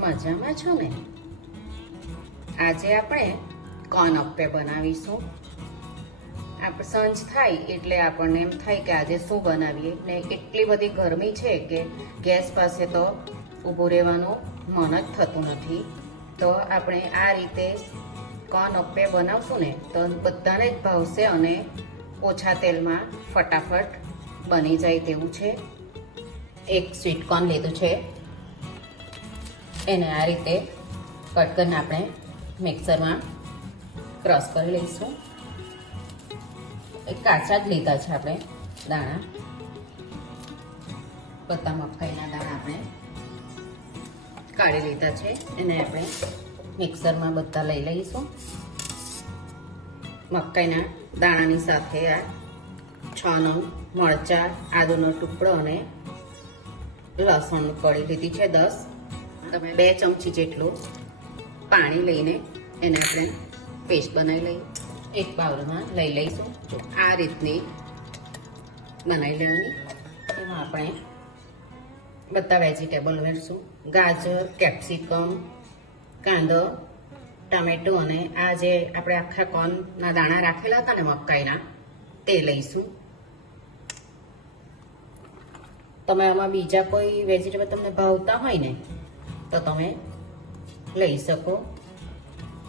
મજામાં છો ને? આજે આપણે કોર્ન અપ્પે બનાવીશું. સાંજ થાય એટલે આપણને એમ થાય કે આજે શું બનાવીએ, ને એટલી બધી ગરમી છે કે ગેસ પાસે તો ઊભું રહેવાનું મન જ થતું નથી. તો આપણે આ રીતે કોર્ન અપ્પે બનાવશું ને તો બધાને જ ભાવશે અને ઓછા તેલમાં ફટાફટ બની જાય તેવું છે. એક સ્વીટ કોર્ન લીધું છે, એને આ રીતે કટ કરીને આપણે મિક્સરમાં ક્રશ કરી લઈશું. કાચા જ લીધા છે આપણે દાણા, બધા મકાઈના દાણા આપણે કાઢી લીધા છે. એને આપણે મિક્સરમાં બધા લઈ લઈશું. મકાઈના દાણાની સાથે આ 6 નંગ મરચાં, આદુનો ટુકડો અને લસણ કળી લીધી છે 10. તમે 2 ચમચી જેટલું પાણી લઈને એને આપણે પેસ્ટ બનાવી લઈએ. એક બાઉલમાં લઈ લઈશું. તો આ રીતની બનાવી લેવાની. એમાં આપણે બધા વેજીટેબલ ઉમેરશું: ગાજર, કેપ્સિકમ, કાંદો, ટામેટું અને આ જે આપણે આખા કોર્નના દાણા રાખેલા હતા ને મકાઈના, તે લઈશું. તમે આમાં બીજા કોઈ વેજીટેબલ તમને ભાવતા હોય ને તો તમે લઈ શકો.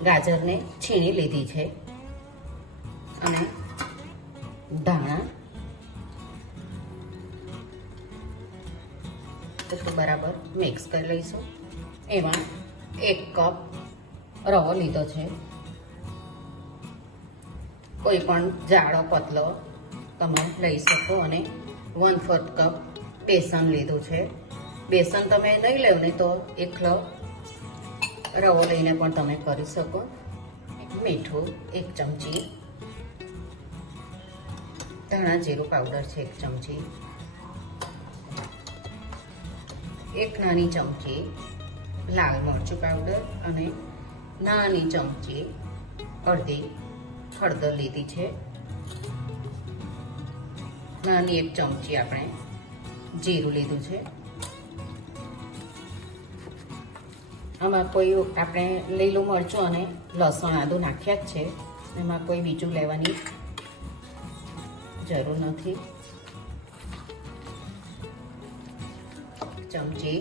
ગાજરને છીણી લીધી છે અને ધાણા બરાબર મિક્સ કરી લઈશું. એમાં 1 કપ રવો લીધો છે, કોઈ પણ જાડો પતલો તમે લઈ શકો. અને 1/4 કપ બેસન લીધું છે. બેસન તમે નહીં લેવ ને તો એકલો રવો લઈને પણ તમે કરી શકો. મીઠું 1 ચમચી, ધાણા જીરું પાવડર છે 1 ચમચી, 1 નાની ચમચી લાલ મરચું પાવડર અને નાની ચમચી અડધી હળદર લીધી છે. નાની 1 ચમચી આપણે જીરું લીધું છે. આમાં કોઈ આપણે લીલું મરચું અને લસણ આદું નાખ્યા જ છે, એમાં કોઈ બીજું લેવાની જરૂર નથી. ચમચી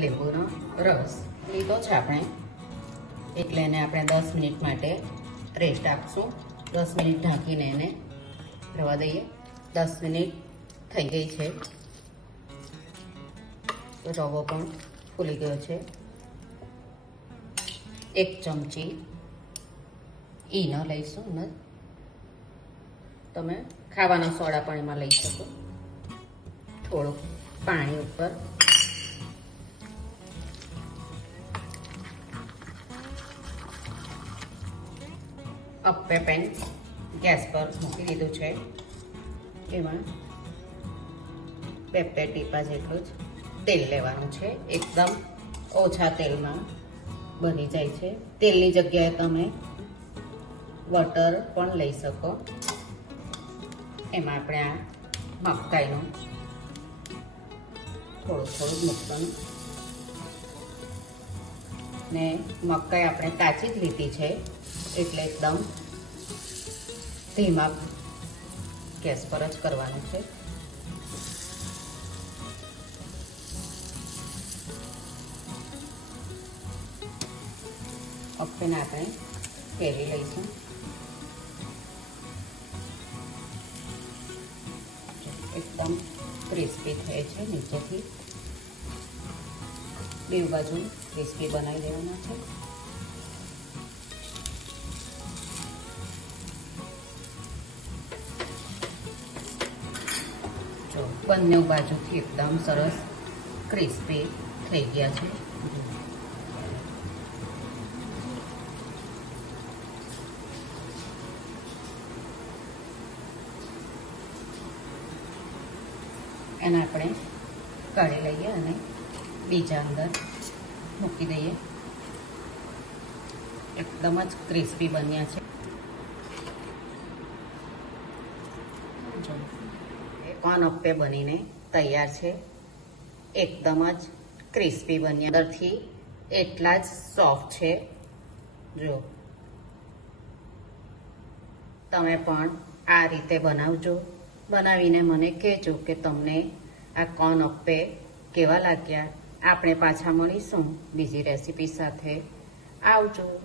લીંબુનો રસ લીધો છે આપણે, એટલે એને આપણે 10 મિનિટ માટે રેસ્ટ આપશું. 10 મિનિટ ઢાંકીને એને રહેવા દઈએ. 10 મિનિટ થઈ ગઈ છે તો રવો પણ ફૂલી ગયો છે. 1 ચમચી ઈનો લઈશું ને તમે ખાવાના સોડા પણ એમાં લઈ શકો. થોડુંક પાણી ઉપર અપ્પે પેન ગેસ પર મૂકી દીધું છે. એમાં 2 ટીપા જેટલું જ તેલ લેવાનું છે. એકદમ ઓછા તેલમાં બની જાય છે. તેલની જગ્યાએ તમે બટર પણ લઈ શકો. એમાં આપણે આ મકાઈનું થોડું મૂકવાનું. ને મકાઈ આપણે કાચી જ લીધી છે એટલે એકદમ ધીમા ગેસ પર જ કરવાનું છે. અપ્પેને આપણે ફેરવી લઈશું. એકદમ ક્રિસ્પી થાય છે નીચેથી. 2 બાજુ ક્રિસ્પી બનાવી દેવાના છે. જો બંને બાજુથી એકદમ સરસ ક્રિસ્પી થઈ ગયા છે. એને આપણે કાઢી લઈએ અને બીજા અંદર મૂકી દઈએ. એકદમ જ ક્રિસ્પી બન્યા છે. કોર્ન અપ્પે બનીને તૈયાર છે. એકદમ જ ક્રિસ્પી બન્યા, અંદરથી એટલા જ સોફ્ટ છે. જો તમે પણ આ રીતે બનાવજો, બનાવીને મને કહેજો કે તમને આ કોર્ન અપ્પે કેવા લાગ્યા. આપણે પાછા મળીશું બીજી રેસીપી સાથે. આવજો.